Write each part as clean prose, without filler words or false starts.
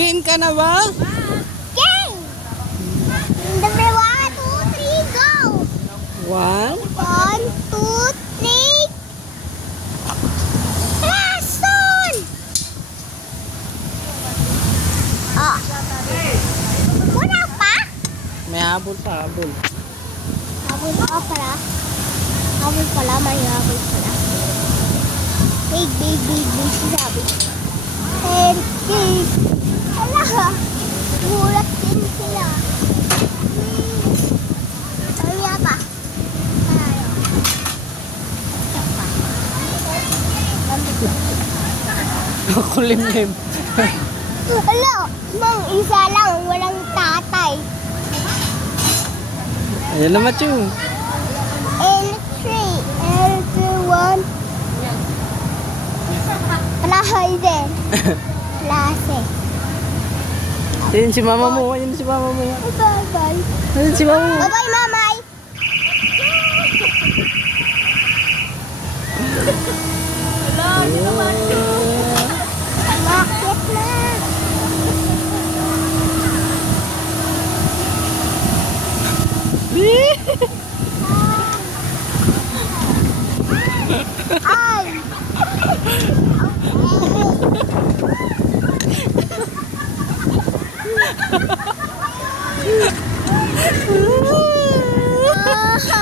Game ka na ba? Game! Number 1, 2, 3, go! 1. 1, 2, 3. Rason! Oh. Wala pa? May habol pa, habol. Habol pa pala. Habol pala, may habol pala. Big, big, big, big sabi. And big. Ala, gulat din sila. Kaya pa. Kulimlim. Ala, mang isa lang, walang tatay. Ayan naman yung. L3, L1. Lahay din. Klase. Ayun si mama mo, ayun si mama mo. Bye-bye. Ayun si mama mo. Bye-bye, mamay. Bakit na? Ay!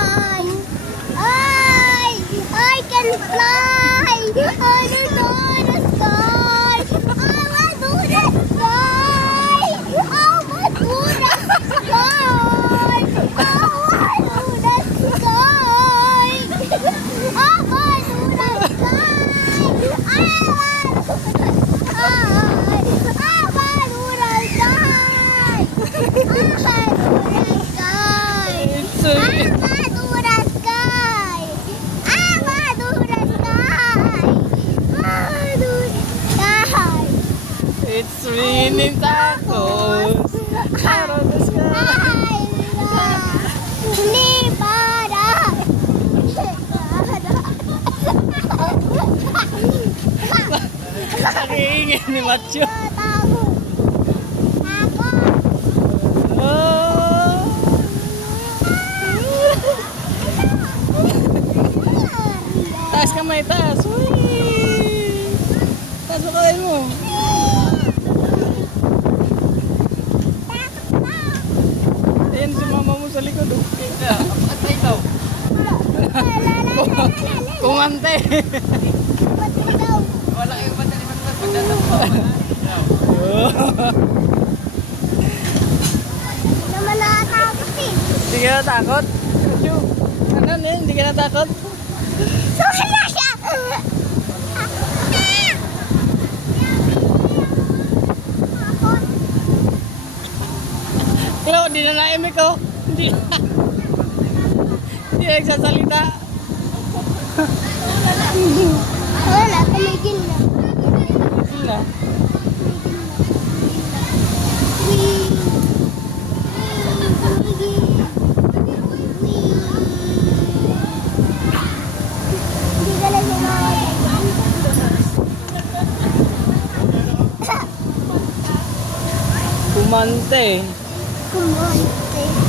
Ay! Ay! I can fly! I don't know the sky! I want to the sky! I want to the sky! I want to the sky! I want to the sky! I want to the It's raining tacos. Out of the sky. Nakiingin ni Macho. Oh. Taas kamay, taas. Uy. Taas mo kamay mo. Ayan si mama mo sa likod. Patay daw. Kumante. Wala kayong patay. Naman nakatakot eh. Hindi ka natakot? Ano eh? Hindi ka natakot? Wala siya! Pero hindi na naimik ko. Hindi na. Hindi na nagsasalita. Wala, tumigil na. Hindi na. Hindi ka lang Kumante. Kumante.